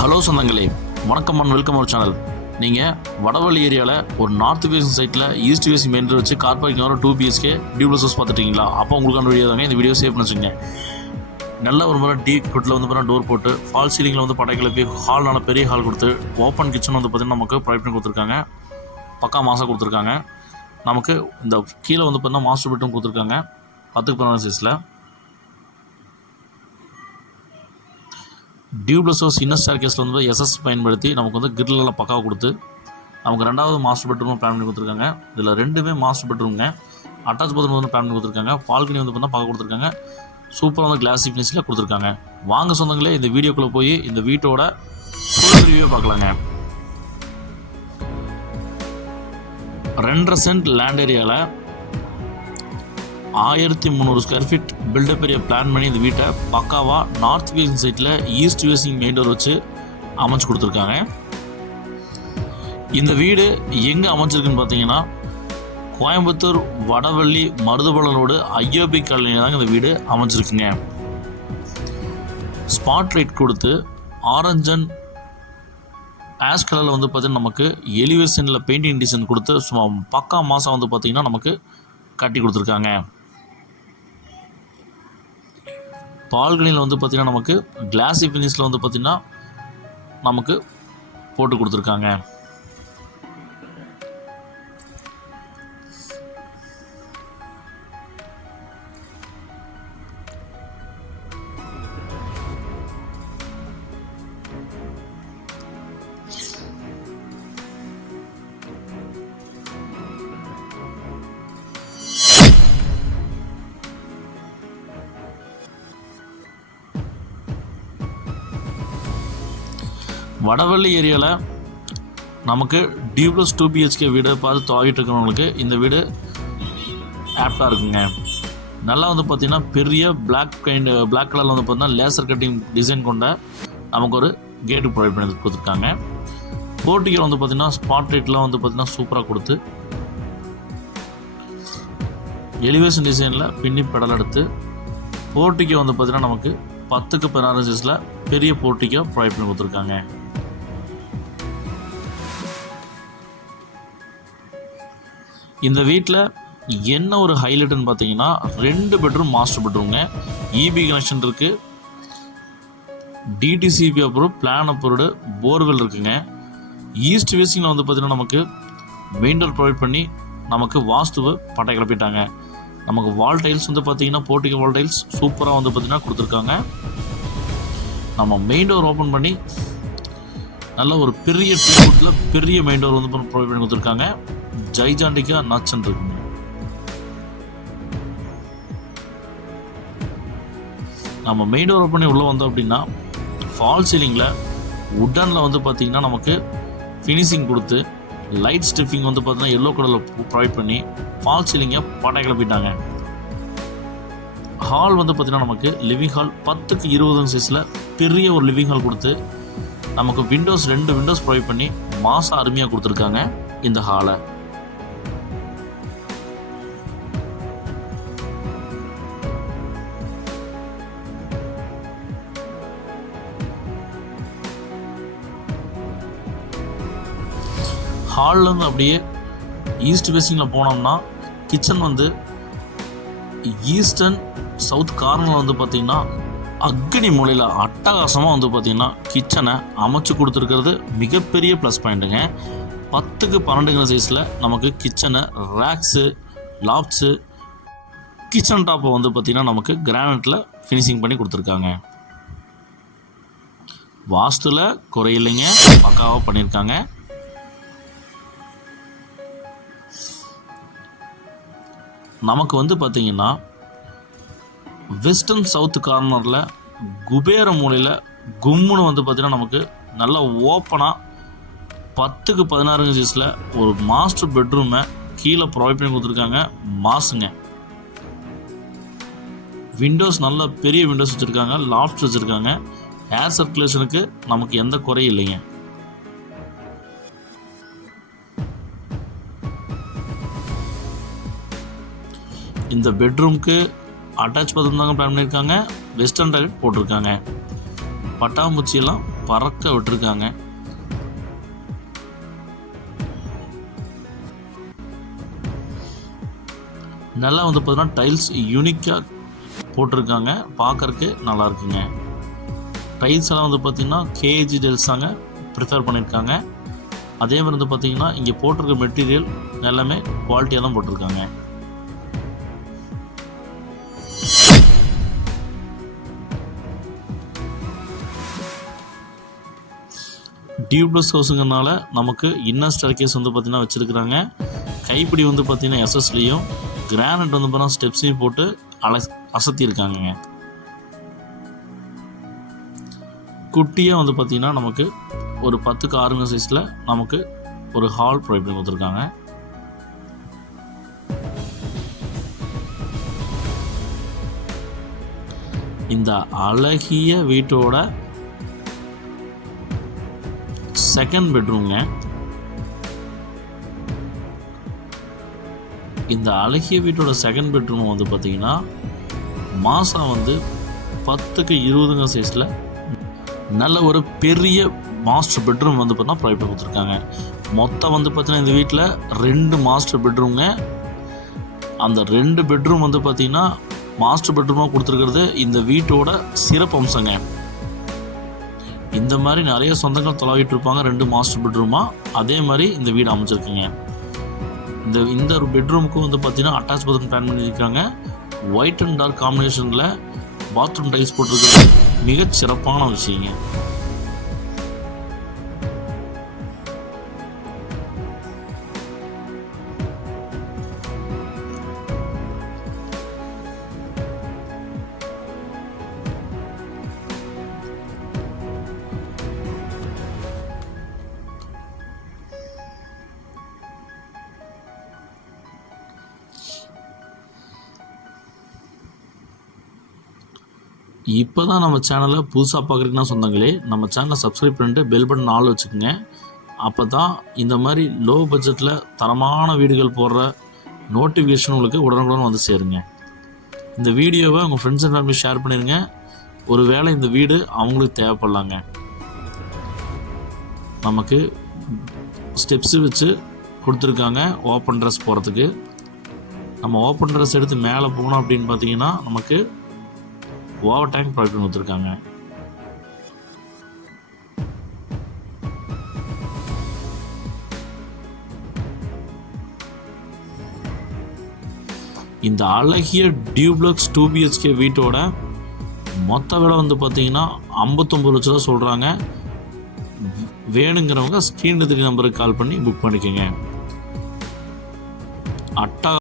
Hello சொந்தங்களே, வணக்கம் and welcome our channel. நீங்கள் வடவள்ளி ஏரியாவில் ஒரு நார்த் ஃபேசிங் சைட்டில் ஈஸ்ட் ஃபேசிங் மெயின் வச்சு கார் பார்க்கிங் வர 2 BHK டியூப்ளஸ் ஹவுஸ் பார்த்துட்டீங்களா? அப்போ உங்களுக்கான வீடியோ தாங்க. இந்த வீடியோ சேவ் பண்ணி வச்சுங்க. நல்ல ஒரு முறை டீ கொட்டில் வந்து பார்த்தீங்கன்னா டோர் போட்டு ஃபால் சீலிங்கில் வந்து பட்டை கிளப்பி ஹால் நல்ல பெரிய ஹால் கொடுத்து ஓப்பன் கிச்சன் வந்து பார்த்திங்கன்னா நமக்கு ப்ரொவைட் பண்ணி கொடுத்துருக்காங்க. பக்கா மாதம் கொடுத்துருக்காங்க. நமக்கு இந்த கீழே வந்து பார்த்தீங்கன்னா மாஸ்டர் பெட்ரூம் கொடுத்துருக்காங்க 10x15 சைஸில். டியூப்ளஸ் ஹவுஸ் இன்னர் ஸ்டேர் கேஸில் வந்து எஸ்எஸ் பயன்படுத்தி நமக்கு வந்து கிரில்லாம் பக்காவாக கொடுத்து நமக்கு ரெண்டாவது மாஸ்டர் பெட்ரூமும் பிளான் பண்ணி கொடுத்துருக்காங்க. இதில் ரெண்டுமே மாஸ்டர் பெட்ரூமுங்க. அட்டாச் பாத்ரூம் வந்து பிளான் பண்ணி கொடுத்துருக்காங்க. பால்கனி வந்து பார்த்தா பக்கம் கொடுத்துருக்காங்க. சூப்பராக வந்து கிளாஸி ஃபினிஷில் கொடுத்துருக்காங்க. வாங்க சொந்தங்களே, இந்த வீடியோக்குள்ளே போய் இந்த வீட்டோட ஃபுல் ரிவ்யூ பார்க்கலாங்க. 2.5 சென்ட் லேண்ட் ஏரியாவில் 1300 square feet built up area plan பண்ணி இந்த வீட்டை பக்காவாக நார்த் ஃபேசிங் சைட்டில் ஈஸ்ட் ஃபேசிங் மெயின் டோர் வச்சு அமைச்சு கொடுத்துருக்காங்க. இந்த வீடு எங்கே அமைச்சிருக்குன்னு பார்த்தீங்கன்னா கோயம்புத்தூர் வடவள்ளி மருதுபாலம் ரோடு ஐயோபி காலனியில் தாங்க இந்த வீடு அமைச்சிருக்குங்க. ஸ்பாட் லைட் கொடுத்து ஆரஞ்ச் அண்ட் ஆஷ் கலரில் வந்து பார்த்திங்கன்னா நமக்கு எலிவேஷனில் பெயிண்டிங் டிசைன் கொடுத்து சும்மா பக்கா மாதம் வந்து பார்த்திங்கன்னா நமக்கு கட்டி கொடுத்துருக்காங்க. பால்கனியில் வந்து பார்த்திங்கன்னா நமக்கு கிளாஸி ஃபினிஷில் வந்து பார்த்திங்கன்னா நமக்கு போட்டு கொடுத்துருக்காங்க. வடவள்ளி ஏரியாவில் நமக்கு டியூப்ளஸ் 2 BHK வீடு பார்த்து தொலைகிட்டு இருக்கிறவங்களுக்கு இந்த வீடு ஆப்டாக இருக்குங்க. நல்லா வந்து பார்த்திங்கன்னா பெரிய பிளாக் கலரில் வந்து பார்த்திங்கன்னா லேசர் கட்டிங் டிசைன் கொண்ட நமக்கு ஒரு கேட்டு ப்ரொவைட் பண்ணி கொடுத்துருக்காங்க. போர்ட்டிகோ வந்து பார்த்திங்கன்னா ஸ்பாட் லைட்லாம் வந்து பார்த்திங்கன்னா சூப்பராக கொடுத்து எலிவேஷன் டிசைனில் பின்னி பெடல் எடுத்து போர்ட்டிகோ வந்து பார்த்திங்கன்னா நமக்கு 10x16 சைஸில் பெரிய போர்ட்டிகோ ப்ரொவைட் பண்ணி கொடுத்துருக்காங்க. இந்த வீட்டில் என்ன ஒரு ஹைலைட்டுன்னு பார்த்தீங்கன்னா 2 பெட்ரூம் மாஸ்டர் பெட்ரூம்ங்க. இபி கனெக்ஷன் இருக்குது. DTCP approve, plan approved, borewell இருக்குங்க. ஈஸ்ட் ஃபேசிங்கில் வந்து பார்த்திங்கன்னா நமக்கு மெயின் டோர் ப்ரொவைட் பண்ணி நமக்கு வாஸ்துவை பட்டை கிளப்பிட்டாங்க. நமக்கு வால் டைல்ஸ் வந்து பார்த்திங்கன்னா போர்ட்டிகோ வால் டைல்ஸ் சூப்பராக வந்து பார்த்திங்கன்னா கொடுத்துருக்காங்க. நம்ம மெயின் டோர் ஓப்பன் பண்ணி நல்ல ஒரு பெரிய டீவுட்டில் பெரிய மெயின் டோர் வந்து ப்ரொவைட் பண்ணி கொடுத்துருக்காங்க. ஜைஜாண்டிக்கா நச்சுன்னு இருக்குங்க. நம்ம மெயின் டோர் ஓப்பன் பண்ணி உள்ளே வந்தோம் அப்படின்னா ஃபால் சீலிங்கில் உட்டனில் வந்து பார்த்திங்கன்னா நமக்கு ஃபினிஷிங் கொடுத்து லைட் ஸ்டிஃபிங் வந்து பார்த்திங்கன்னா எல்லோ கலரில் ப்ரொவைட் பண்ணி ஃபால் சீலிங்கை பட்டை கிளப்பிட்டாங்க. ஹால் வந்து பார்த்திங்கன்னா நமக்கு லிவிங் ஹால் 10x20 சைஸில் பெரிய ஒரு லிவிங் ஹால் கொடுத்து நமக்கு விண்டோஸ் 2 விண்டோஸ் ப்ரொவைட் பண்ணி மாதம் அருமையாக கொடுத்துருக்காங்க இந்த ஹாலை. ஹால்லேருந்து அப்படியே ஈஸ்ட் ஃபேசிங்கில் போனோம்னா கிச்சன் வந்து ஈஸ்ட் அண்ட் சவுத் கார்னரில் வந்து பார்த்திங்கன்னா அக்னி மூலையில் அட்டகாசமாக வந்து பார்த்திங்கன்னா கிச்சனை அமைச்சு கொடுத்துருக்கிறது மிகப்பெரிய ப்ளஸ் பாயிண்ட்டுங்க. 10x12 சைஸில் நமக்கு கிச்சனை ரேக்ஸு, லாப்ஸு, கிச்சன் டாப்பை வந்து பார்த்திங்கன்னா நமக்கு கிரானைட்டில் ஃபினிஷிங் பண்ணி கொடுத்துருக்காங்க. வாஸ்துவில் குறையில்லைங்க, பக்காவாக பண்ணியிருக்காங்க. நமக்கு வந்து பார்த்திங்கன்னா வெஸ்டர்ன் சவுத் கார்னரில் குபேர மூலையில் கும்முன்னு வந்து பார்த்திங்கன்னா நமக்கு நல்லா ஓப்பனாக 10x16 சைஸில் ஒரு மாஸ்டர் பெட்ரூமை கீழே ப்ரொவைட் பண்ணி கொடுத்துருக்காங்க. மாசுங்க. விண்டோஸ் நல்ல பெரிய விண்டோஸ் வச்சுருக்காங்க. லாஃப்ட் வச்சுருக்காங்க. ஏர் சர்க்குலேஷனுக்கு நமக்கு எந்த குறையும் இல்லைங்க. இந்த பெட்ரூம்க்கு அட்டாச் பாத்ரூம் தாங்க பிளான் பண்ணியிருக்காங்க. வெஸ்டர்ன் டாய்லெட் போட்டிருக்காங்க. பட்டாம்பூச்சியெல்லாம் பறக்க விட்டுருக்காங்க. நல்லா வந்து பார்த்தீங்கன்னா டைல்ஸ் யூனிக்காக போட்டிருக்காங்க, பார்க்கறக்கு நல்லா இருக்குங்க. டைல்ஸ் எல்லாம் வந்து பார்த்திங்கன்னா கேஜி டைல்ஸ் தாங்க ப்ரிஃபர் பண்ணியிருக்காங்க. அதே மாதிரி வந்து பார்த்திங்கன்னா இங்கே போட்டிருக்க மெட்டீரியல் எல்லாமே குவாலிட்டியாக தான் போட்டிருக்காங்க. டியூப்லெஸ் ஹவுஸுங்கிறனால நமக்கு இன்னர் ஸ்டேர்கேஸ் வந்து பார்த்திங்கன்னா வச்சுருக்குறாங்க. கைப்பிடி வந்து பார்த்திங்கன்னா எஸ்எஸ்லேயும் கிரானைட் வந்து பார்த்தீங்கன்னா ஸ்டெப்ஸையும் போட்டு அசத்தியிருக்காங்க. குட்டியாக வந்து பார்த்திங்கன்னா நமக்கு ஒரு 10க்கு 6 சைஸில் நமக்கு ஒரு ஹால் ப்ரொவைட் பண்ணி கொடுத்துருக்காங்க. இந்த அழகிய வீட்டோட செகண்ட் பெட்ரூம்ங்க. இந்த அழகிய வீட்டோட செகண்ட் பெட்ரூம் வந்து பார்த்திங்கன்னா மாதம் வந்து 10க்கு 20 சைஸில் நல்ல ஒரு பெரிய மாஸ்டர் பெட்ரூம் வந்து பார்த்தீங்கன்னா ப்ரொவைட் பண்ணி கொடுத்துருக்காங்க. மொத்தம் வந்து பார்த்தீங்கன்னா இந்த வீட்டில் 2 மாஸ்டர் பெட்ரூம்ங்க. அந்த 2 பெட்ரூம் வந்து பார்த்திங்கன்னா மாஸ்டர் பெட்ரூமாக கொடுத்துருக்கிறது இந்த வீட்டோட சிறப்பு அம்சங்க. இந்த மாதிரி நிறைய சொந்தங்கள் தொலைவிட்டு இருப்பாங்க 2 மாஸ்டர் பெட்ரூமாக. அதே மாதிரி இந்த வீடு அமைச்சிருக்குங்க. இந்த ஒரு பெட்ரூமுக்கும் வந்து பார்த்திங்கன்னா அட்டாச் பாத்ரூம் பிளான் பண்ணியிருக்காங்க. ஒயிட் அண்ட் டார்க் காம்பினேஷனில் பாத்ரூம் டைல்ஸ் போட்டிருக்கிறது மிகச் சிறப்பான விஷயங்க. இப்போ தான் நம்ம சேனலை புதுசாக பார்க்குறீங்கன்னா சொந்தங்களே, நம்ம சேனலை சப்ஸ்கிரைப் பண்ணிட்டு பெல் பட்டன் ஆல் வச்சுக்கோங்க. அப்போ தான் இந்த மாதிரி லோ பட்ஜெட்டில் தரமான வீடுகள் போடுற நோட்டிஃபிகேஷன் உங்களுக்கு உடனுக்குடன் வந்து சேருங்க. இந்த வீடியோவை உங்கள் ஃப்ரெண்ட்ஸ் அண்ட் ஃபேமிலி ஷேர் பண்ணிடுங்க. ஒரு வேளை இந்த வீடு அவங்களுக்கு தேவைப்படலாங்க. நமக்கு ஸ்டெப்ஸு வச்சு கொடுத்துருக்காங்க ஓப்பன் ட்ரெஸ் போகிறதுக்கு. நம்ம ஓப்பன் ட்ரெஸ் எடுத்து மேலே போனோம் அப்படின்னு பார்த்தீங்கன்னா நமக்கு ஓவர் டேங்க் ப்ராடக்ட் கொடுத்துருக்காங்க. இந்த அழகிய டியூப்ளக்ஸ் 2 BHK வீட்டோட மொத்த விலை வந்து பார்த்தீங்கன்னா 59 லட்ச ரூபா சொல்கிறாங்க. வேணுங்கிறவங்க ஸ்க்ரீன் நம்பருக்கு கால் பண்ணி புக் பண்ணிக்கோங்க.